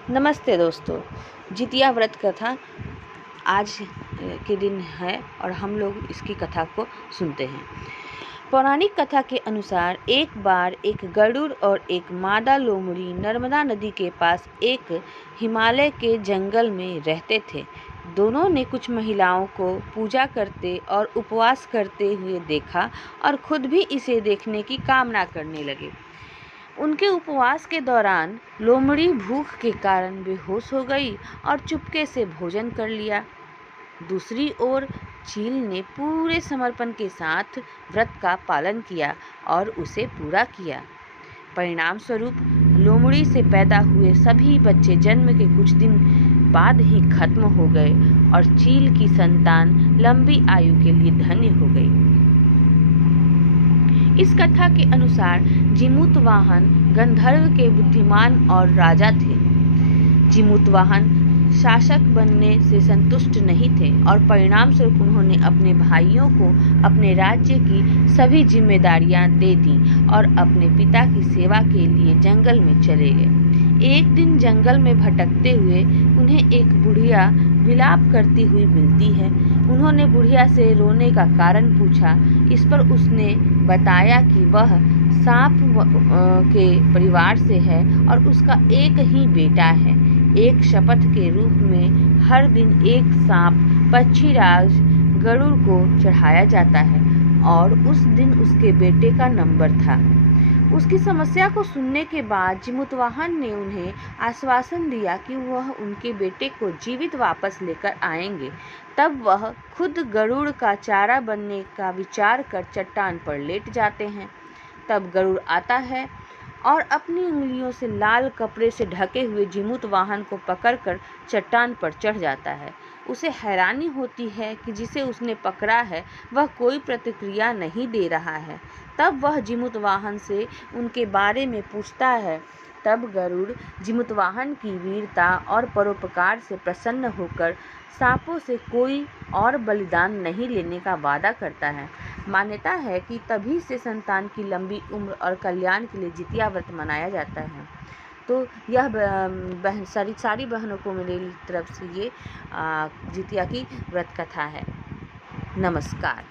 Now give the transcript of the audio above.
नमस्ते दोस्तों। जितिया व्रत कथा आज के दिन है और हम लोग इसकी कथा को सुनते हैं। पौराणिक कथा के अनुसार एक बार एक गरुड़ और एक मादा लोमड़ी नर्मदा नदी के पास एक हिमालय के जंगल में रहते थे। दोनों ने कुछ महिलाओं को पूजा करते और उपवास करते हुए देखा और खुद भी इसे देखने की कामना करने लगे। उनके उपवास के दौरान लोमड़ी भूख के कारण बेहोश हो गई और चुपके से भोजन कर लिया। दूसरी ओर चील ने पूरे समर्पण के साथ व्रत का पालन किया और उसे पूरा किया। परिणाम स्वरूप लोमड़ी से पैदा हुए सभी बच्चे जन्म के कुछ दिन बाद ही खत्म हो गए और चील की संतान लंबी आयु के लिए धन्य हो गई। इस कथा के अनुसार जिमूतवाहन गंधर्व के बुद्धिमान और राजा थे। जिमूतवाहन शासक बनने से संतुष्ट नहीं थे और परिणाम स्वरूप उन्होंने अपने भाइयों को अपने राज्य की सभी जिम्मेदारियां दे दी और अपने पिता की सेवा के लिए जंगल में चले गए। एक दिन जंगल में भटकते हुए उन्हें एक बुढ़िया विलाप करती हुई मिलती है। उन्होंने बुढ़िया से रोने का कारण पूछा। इस पर उसने बताया कि वह सांप के परिवार से है और उसका एक ही बेटा है। एक शपथ के रूप में हर दिन एक सांप पक्षीराज गरुड़ को चढ़ाया जाता है और उस दिन उसके बेटे का नंबर था। उसकी समस्या को सुनने के बाद जिमूतवाहन ने उन्हें आश्वासन दिया कि वह उनके बेटे को जीवित वापस लेकर आएंगे। तब वह खुद गरुड़ का चारा बनने का विचार कर चट्टान पर लेट जाते हैं। तब गरुड़ आता है और अपनी उंगलियों से लाल कपड़े से ढके हुए जिमूतवाहन को पकड़कर चट्टान पर चढ़ जाता है। उसे हैरानी होती है कि जिसे उसने पकड़ा है वह कोई प्रतिक्रिया नहीं दे रहा है। तब वह जिमूतवाहन से उनके बारे में पूछता है। तब गरुड़ जिमूतवाहन की वीरता और परोपकार से प्रसन्न होकर सांपों से कोई और बलिदान नहीं लेने का वादा करता है। मान्यता है कि तभी से संतान की लंबी उम्र और कल्याण के लिए जितिया व्रत मनाया जाता है। तो यह सारी बहनों को मेरी तरफ से ये जितिया की व्रत कथा है। नमस्कार।